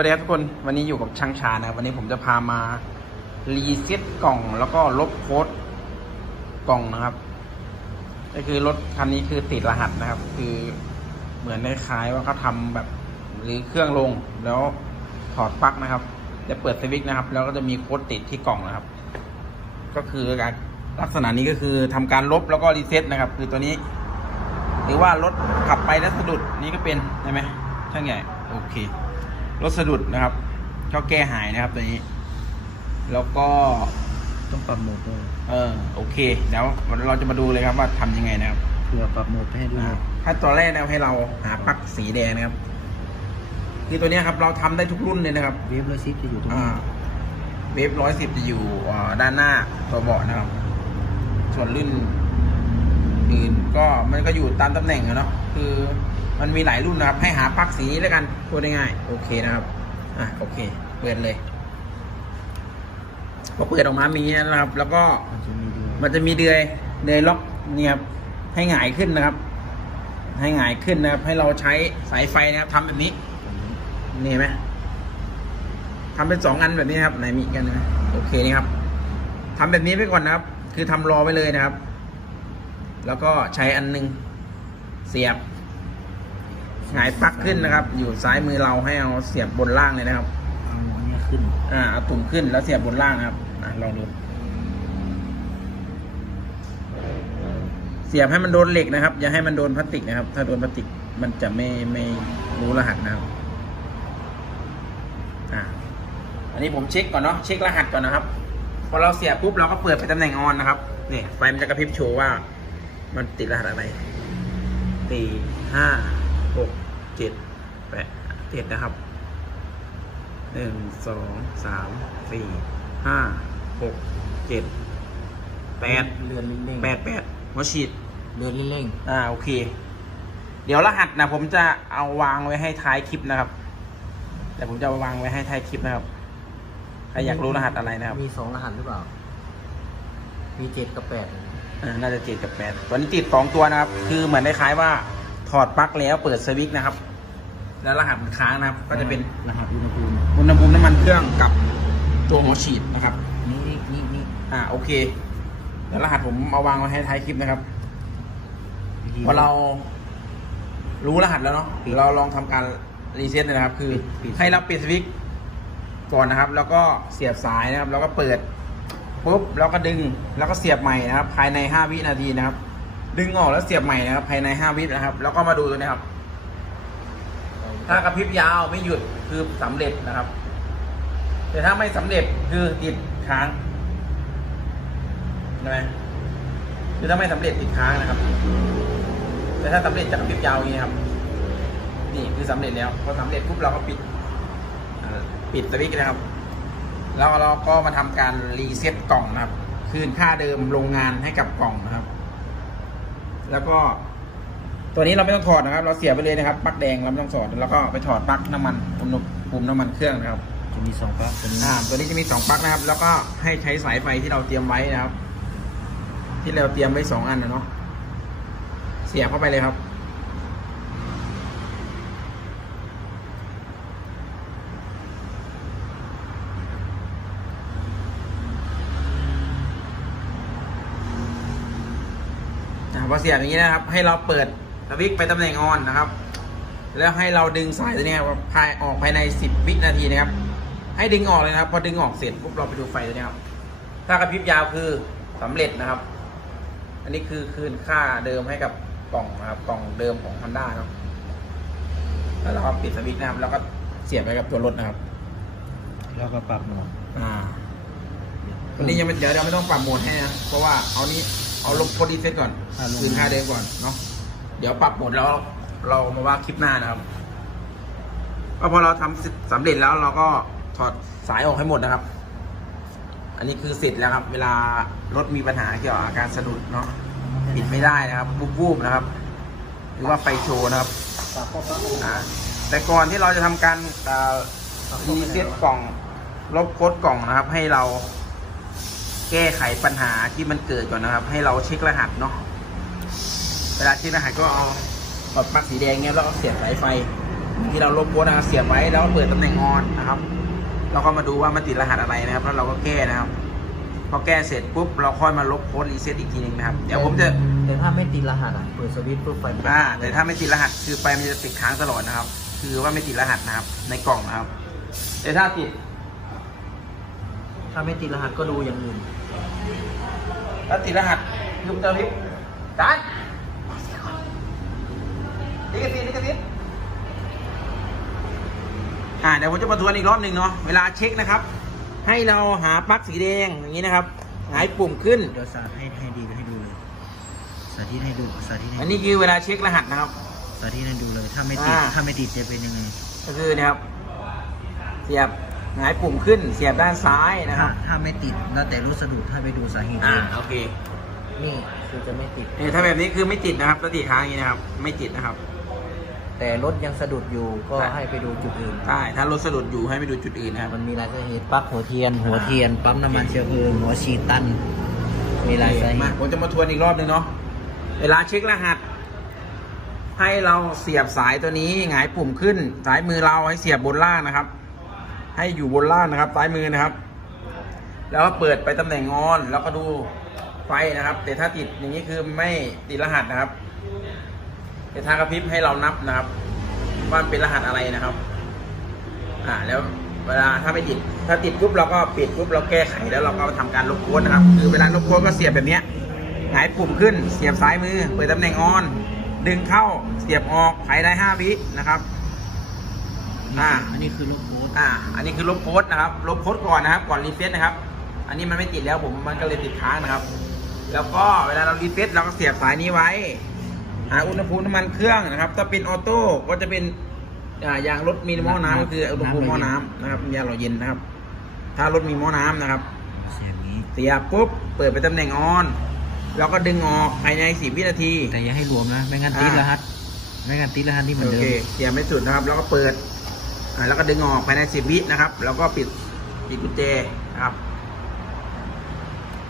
วัสดีครับทุกคนวันนี้อยู่กับช่างชานะครับวันนี้ผมจะพามารีเซ็ตกล่องแล้วก็ลบโค้ดกล่องนะครับ ก็คือรถคันนี้คือติดรหัสนะครับ คือเหมือนคล้ายๆว่าเขาทำแบบหรือเครื่องลงแล้วถอดปลั๊กนะครับจะเปิดสวิตช์นะครับ แล้วก็จะมีโค้ดติดที่กล่องนะครับ ก็คือการลักษณะนี้ก็คือทำการลบแล้วก็รีเซ็ตนะครับ คือตัวนี้ หรือว่ารถขับไปแล้วสะดุดนี่ก็เป็นใช่ไหมช่างใหญ่โอเค รถสะดุดนะครับก็แก้หายนะครับตัวนี้ แล้วก็ต้องปรับโหมดด้วยเออโอเคเดี๋ยวเราจะมาดูเลยครับว่าทำยังไงนะครับเพื่อปรับโหมดไปให้ด้วยอ่าขั้นตอนแรกนะครับให้เราหาปลั๊กสีแดงนะครับคือตัวเนี้ยครับเราทำได้ทุกรุ่นเลยนะครับ เวฟและซิปจะอยู่ตรงอ่านี้เวฟร้อยสิบจะอยู่อ่าด้านหน้าตัวเบาะนะครับ ส่วนรุ่น อื่นก็มันก็อยู่ตามตำแหน่งอะเนาะคือมันมีหลายรุ่นนะครับ ให้หาปลั๊กสีแล้วกันพูดง่ายๆโอเคนะครับอะโอเคเปิดเลยพอเปิดออกมามีนะครับ แล้วก็มันจะมีเดือยเดือยล็อกเนี่ยครับให้หงายขึ้นนะครับ ให้หงายขึ้นนะครับ ให้เราใช้สายไฟนะครับทำแบบนี้นี่ไหมทำเป็นสองอันแบบนี้ครับไหนมีกันนะโอเคนี่ครับทำแบบนี้ไปก่อนนะครับ คือทำรอไว้เลยนะครับ แล้วก็ใช้อันหนึงเสียบหงายปลั๊กขึ้นนะครับ อยู่ซ้ายมือเราให้เอาเสียบบนล่างเลยนะครับเอาอันเนี้ยขึ้น อ่าเอาตุ่มขึ้นแล้วเสียบบนล่างนะครับอ่าลองดู เสียบให้มันโดนเหล็กนะครับ อย่าให้มันโดนพลาสติกนะครับ ถ้าโดนพลาสติกมันจะไม่ไม่รู้รหัสนะครับอ่าอันนี้ผมเช็คก่อนเนาะเช็ครหัสก่อนนะครับพอเราเสียบปุ๊บเราก็เปิดไปตำแหน่งออนนะครับนี่ไฟมันจะกระพริบโชว์ว่า มันติดรหัสอะไรสี่ห้าหกเจ็ดแปดเจ็ดนะครับหนึ่งสองสามสี่ห้าหกเจ็ดแปดเรือนเร่งๆแปดแปดหัวฉีดเรือนเร่งอ่าโอเค เดี๋ยวรหัสนะผมจะเอาวางไว้ให้ท้ายคลิปนะครับแต่ผมจะเอาวางไว้ให้ท้ายคลิปนะครับใครอยากรู้รหัสอะไรนะครับ มีสองรหัสหรือเปล่า มีเจ็ดกับแปดอ่า น่าจะเจ็ดกับแปดตัวนี้ติดสองตัวนะครับ คือเหมือนคล้ายๆว่าถอดปลั๊กแล้วเปิดสวิตช์นะครับ แล้วรหัสมันค้างนะครับ ก็จะเป็นรหัสอุณหภูมิอุณหภูมิน้ำมันเครื่องกับตัวหัวฉีดนะครับ นี่นี่นี่นี่อ่าโอเคแล้วรหัสผมเอาวางไว้ให้ท้ายคลิปนะครับวิธีพอเรารู้รหัสแล้วเนาะปิดเราลองทำการรีเซ็ตเลยนะครับ คือปิดปิดให้เราปิดสวิตช์ก่อนนะครับ แล้วก็เสียบสายนะครับ แล้วก็เปิด ปุ๊บแล้วก็ดึงแล้วก็เสียบใหม่นะครับ ภายในห้าวินาทีนะครับ ดึงออกแล้วเสียบใหม่นะครับ ภายในห้าวินะครับ แล้วก็มาดูตัวนี้ครับ ถ้ากระพริบยาวไม่หยุดคือสำเร็จนะครับ แต่ถ้าไม่สำเร็จคือติดค้างใช่ไหมคือถ้าไม่สำเร็จติดค้างนะครับ แต่ถ้าสำเร็จจะกระพริบยาวอย่างนี้ครับ นี่คือสำเร็จแล้วพอสำเร็จปุ๊บเราก็ปิดปิดสวิตช์นะครับ แล้วเราก็มาทำการรีเซ็ตกล่องนะครับ คืนค่าเดิมโรงงานให้กับกล่องนะครับ แล้วก็ตัวนี้เราไม่ต้องถอดนะครับ เราเสียบไปเลยนะครับปลั๊กแดงเราไม่ต้องถอดแล้วก็ไปถอดปลั๊กน้ำมันอุณหภูมิน้ำมันเครื่องนะครับจะมีสองปลั๊กตัวนี้อ่าตัวนี้จะมีสองปลั๊กนะครับ แล้วก็ให้ใช้สายไฟที่เราเตรียมไว้นะครับ ที่เราเตรียมไว้สองอันนะเนาะเสียบเข้าไปเลยครับ พอเสียบอย่างนี้นะครับ ให้เราเปิดสวิตช์ไปตำแหน่งออนนะครับ แล้วให้เราดึงสายตัวนี้ครับภายออกภายใน 10 วินาทีนะครับ ให้ดึงออกเลยนะครับ พอดึงออกเสร็จปุ๊บเราไปดูไฟตัวนี้ครับ ถ้ากระพริบยาวคือสำเร็จนะครับ อันนี้คือคืนค่าเดิมให้กับกล่องนะครับกล่องเดิมของ Honda เนาะแล้วเราก็ปิดสวิตช์นะครับแล้วก็เสียบไปกับตัวรถนะครับ แล้วก็ปรับโหมดอ่าวันนี้ยังไม่เดี๋ยวเราไม่ต้องปรับโหมดให้นะ เพราะว่าเอานี้ เอาลงโคดีเซตก่อนอ่าลง คืนค่าเดิมก่อนเนาะเดี๋ยวปรับโหมดแล้วเรามาว่าคลิปหน้านะครับก็พอเราทำสำเร็จแล้วเราก็ถอดสายออกให้หมดนะครับ อันนี้คือเสร็จแล้วครับ เวลารถมีปัญหาเกี่ยวกับอาการสะดุดเนาะปิดไม่ได้นะครับบูบๆนะครับ หรือว่าไฟโชว์นะครับปรับข้อปลั๊กอ่าแต่ก่อนที่เราจะทำการรีเซ็ตกล่อง ลบโค้ดกล่องนะครับ ให้เรา แก้ไขปัญหาที่มันเกิดก่อนนะครับ ให้เราเช็ครหัสเนาะเวลาเช็ครหัสก็เอาถอดปลั๊กสีแดงเนี้ยแล้วก็เสียบสายไฟ ที่เราลบโค้ดนะครับเสียบไว้แล้วก็เปิดตำแหน่งออนนะครับเราก็มาดูว่ามันติดรหัสอะไรนะครับ แล้วเราก็แก้นะครับ พอแก้เสร็จปุ๊บเราค่อยมาลบโค้ดรีเซ็ตอีกทีหนึงนะครับเดี๋ยวผมจะแต่ถ้าไม่ติดรหัสอะเปิดสวิตช์ปุ๊บไฟมันจะอ่าแต่ถ้าไม่ติดรหัสคือไฟมันจะติดค้างตลอดนะครับ คือว่าไม่ติดรหัสนะครับ ในกล่องนะครับ แต่ถ้าติดถ้าไม่ติดรหัสก็ดูอย่างอื่น ถ้าติดรหัสคือมันจะพิบจานนี่กระตินี่กระติอ่าเดี๋ยวผมจะมาทวนอีกรอบหนึ่งเนาะ เวลาเช็คนะครับ ให้เราหาปลั๊กสีแดงอย่างนี้นะครับ หงายปุ่มขึ้น เดี๋ยวสาธิตให้ให้ดีให้ดูเลย สาธิตให้ดูสาธิตให้อันนี้คือเวลาเช็ครหัสนะครับ สาธิตให้ดูเลย ถ้าไม่ติด อ่า ถ้าไม่ติดจะเป็นยังไง ก็คือนะครับ เสียบ หงายปุ่มขึ้นเสียบด้านซ้ายนะคถ้ารับถ้าไม่ติดแล้วแต่รถสะดุดถ้าไปดูสาเหตุอ่าเองโอเคนี่คือจะไม่ติดเนี่ยถ้าแบบนี้คือไม่ติดนะครับถ้าติดค้างอย่างนี้นะครับ ไม่ติดนะครับ แต่รถยังสะดุดอยู่ก็ใช่ ให้ไปดูจุดอื่น ใช่ถ้ารถสะดุดอยู่ให้ไปดูจุดอื่นนะครับ มันมีหลายสาเหตุปลั๊กหัวเทียน หัวเทียน ปั๊มน้ำมันเชื้อเพลิงหัวฉีดตัน มีหลายสาเหมาตุผมจะมาทวนอีกรอบหนึ่งเนาะ เวลาเช็ครหัส ให้เราเสียบสายตัวนี้หงายปุ่มขึ้น สายมือเราให้เสียบบนล่างนะครับ ให้อยู่บนล่างนะครับ ซ้ายมือนะครับ แล้วก็เปิดไปตำแหน่งออน แล้วก็ดูไฟนะครับ แต่ถ้าติดอย่างนี้คือไม่ติดรหัสนะครับ แต่ถ้ากระพริบให้เรานับนะครับว่าเป็นรหัสอะไรนะครับ อ่า แล้วเวลาถ้าไม่ติด ถ้าติดปุ๊บเราก็ปิดปุ๊บเราแก้ไขแล้วเราก็ทำการลบโค้ดนะครับ คือเวลาลบโค้ดก็เสียบแบบนี้หงายปุ่มขึ้น เสียบซ้ายมือ เปิดตำแหน่งออน ดึงเข้า เสียบออกภายใน5วินะครับ อ่า อันนี้คือลบโค้ดอ่า อันนี้คือลบโค้ดนะครับ ลบโค้ดก่อนนะครับ ก่อนรีเซ็ตนะครับ อันนี้มันไม่ติดแล้วผม มันก็เลยติดค้างนะครับ แล้วก็เวลาเรารีเซ็ตเราก็เสียบสายนี้ไว้ หาอุณหภูมิน้ำมันเครื่องนะครับ ถ้าเป็นออโต้ก็จะเป็นอ่าอย่างรถมีหม้อน้ำก็คืออุณหภูมิหม้อน้ำนะครับยาหล่อเย็นนะครับ ถ้ารถมีหม้อน้ำนะครับ เสียงนี้เสียบปุ๊บ เปิดไปตำแหน่งออน แล้วก็ดึงออกภายใน10วินาที แต่อย่าให้รวมนะ ไม่งั้นติดอ่ารรหัสไม่งั้นติดรหัสนี่เหมือนโอเดิเคมเสียบไม่สุดนะครับ แล้วก็เปิดอ่า แล้วก็ดึงออกภายในสิบวินะครับ แล้วก็ปิดปิดกุญแจนะครับ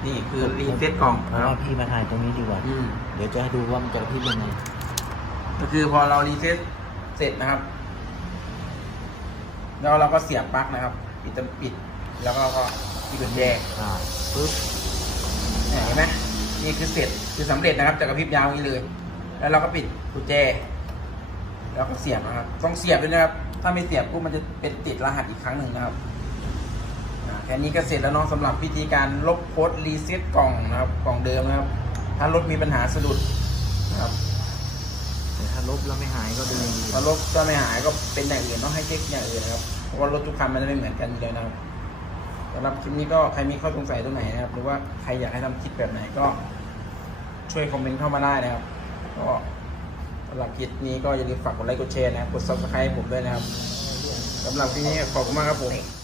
นี่คือรีเซ็ตกล่องเพนะราะครัว่าบพี่มาถ่ายตรงนี้ดีกว่า อืมเดี๋ยวจะให้ดูว่ามันจะพี่ยังไงก็คือพอเรารีเซ็ตเสร็จนะครับ แล้วเราก็เสียบปลั๊กนะครับ ปิดตปิด แล้วก็ก็ปิดกุญแจอ่าปึ๊บเนี่ยเห็นไหมนี่คือเสร็จคือสำเร็จนะครับจากกระพริบยาวอย่างนี้เลย แล้วเราก็ปิดกุญแจ แล้วก็เสียบนะครับ ต้องเสียบด้วยนะครับ ถ้าไม่เสียบปุ๊บมันจะเป็นติดรหัสอีกครั้งหนึ่งนะครับอ่าแค่นี้ก็เสร็จแล้วเน้องสำหรับวิธีการลบโค้ดรีเซ็ตกล่องนะครับกล่องเดิมนะครับ ถ้ารถมีปัญหาสะดุดนะครับแต่ถ้าลบแล้วไม่หายก็ดูอย่างอื่นถ้ารถก็ไม่หายก็เป็นอย่างอื่นต้องให้เช็คอย่างอื่นนะครับเพราะว่ารถทุกคันมันจะไม่เหมือนกันอยู่แล้วนะครับสำหรับคลิปนี้ก็ใครมีข้อสงสัยตรงไหนนะครับ หรือว่าใครอยากให้ทำคลิปแบบไหนก็ช่วยคอมเมนต์เข้ามาได้นะครับ ก็ สำหรับคลิปนี้ก็อย่าลืมฝากกดไลค์กดแชร์นะครับกด subscribe ผมด้วยนะครับสำหรับคลิปนี้ขอบคุณมากครับผม